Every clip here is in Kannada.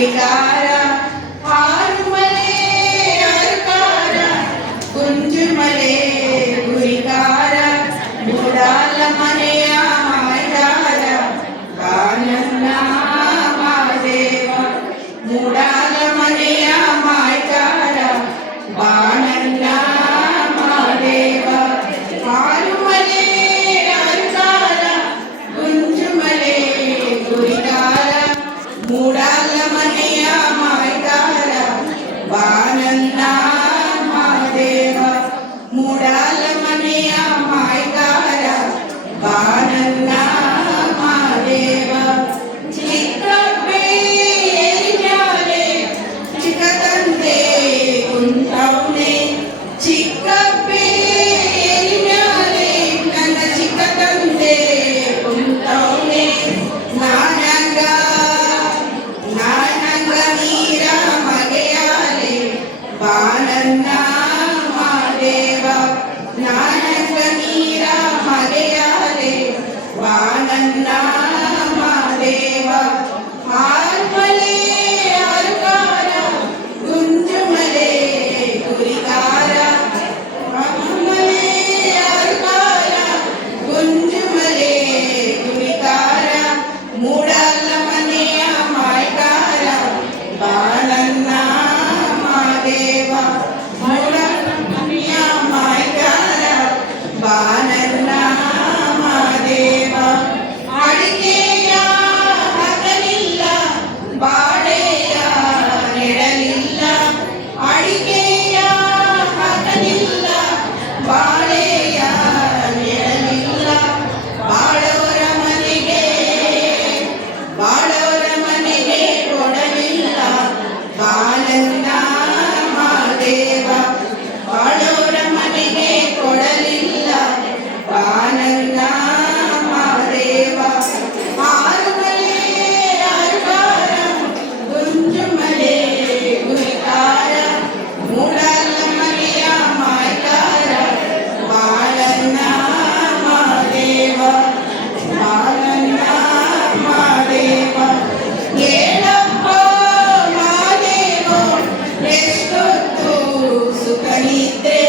ಗುರಿಕಾರ ಹಾರುಮಲೆ ಅರ್ಕಾರ ಗುಂಜುಮಲೆ ಗುರಿಕಾರ ಮೂಡಾಲ ಮನೆಯ ಮಾಯಗಾರ ಕಾನನ್ನ ಮಾದೇವ ಮೂಡಾಲ ಮನೆಯ ಮಾಯಗಾರ ಬಾಣನ್ನ ಮಾದೇವ ಹಾರುಮಲೆ ಅರ್ಕಾರ ಗುಂಜುಮಲೆ ಗುರಿಕಾರ ಮೂಡಾಲ ಮನೆಯ ಮಾಯಗಾರ ಬಾಣನ್ನ ಮಾದೇವ ಮೂಡಾಲ ಮನೆಯ ಮಾಯಗಾರ ಬಾಣನ್ನ ಮಾದೇವ ಚಿಕ್ಕಪ್ಪೇರಿಯಾಲೆ ಚಿಕ್ಕದಂತೆ ಕುಂತವನೆ ಚಿಕ್ಕಪ್ಪೇರಿಯಾಲೆ ನನ್ನ ಚಿಕ್ಕದಂತೆ ಕುಂತವನೆ ನಾನಂಗ ನೀರ ಮಗೆಯಾಲೆ ಬಾಣನ್ನ ಮಾದೇವ ನಾನಂಗ ನೀರ ಮಗೆಯಾಲೆ ಬಾಣನ್ನ ಮಾದೇವ ಹಾರ್ಮಲೆ ಅರ್ಕಾರ ಗುಂಜುಮಲೆ ಗುರಿಕಾರ ಹಾರ್ಮಲೆ ಅರ್ಕಾರ ಗುಂಜುಮಲೆ ಗುರಿಕಾರ ಮೂಡಾಲ ಮನೆಯ ಮಾಯಗಾರ ಬಾಣನ್ನ ಮಾದೇವ ಮೂಡಾಲ ಮನೆಯ ಮಾಯಗಾರ ಬಾಣನ್ನ ಮಾದೇವ ಅಡಿಕೆಯ ಹಗಲಿಲ್ಲ ಬಾಳೆಯ ನೆಡಲಿಲ್ಲ ಅಡಿಕೆಯ ಹಗಲಿಲ್ಲ ಬಾಳೆಯ ನೆಡಲಿಲ್ಲ ಬಾಳವರ ಮನೆಗೆ ಕೊಡಲಿಲ್ಲ ಬಾಣನ್ನ ಮಾದೇವ ಬಾಳವರ ಮನೆಗೆ ಕೊಡಲಿಲ್ಲ ಬಾಣನ್ನ ಮಾದೇವ ಹಾರುಮಲೆ ಅರ್ಕಾರ ಗುಂಜುಮಲೆ ಗುರಿಕಾರ ಮೂಡಾಲ ಮನೆಯ ಮಾಯಗಾರ ಬಾಳನ್ನ ಮಾದೇವ ಬಾಳನ್ನ ಮಾದೇವ ಏಳಪ್ಪ ಮಾದೇವ ಎಷ್ಟೊತ್ತು ಸುಖ ನಿದ್ರೆ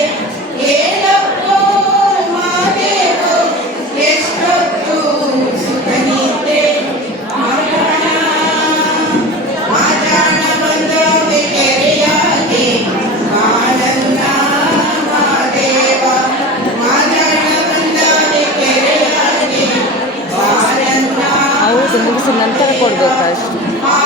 ಏಳಪ್ಪ ಮಾದೇವ ಎಷ್ಟೊತ್ತು ಸುಖ ನಿದ್ರೆ ಮಾಜಾಣ ಬಂದವೆ ಕೆರೆಯಾಗಿ ಬಾಳನ್ನ ಮಾದೇವ ಮಾಜಾಣ ಬಂದವೆ ಕೆರೆಯಾಗಿ ಬಾಳನ್ನ ಹೌದು, ಮುಗಿಸಿ ನಂತರ ಕೊಡ್ಬೇಕಾ? ಆ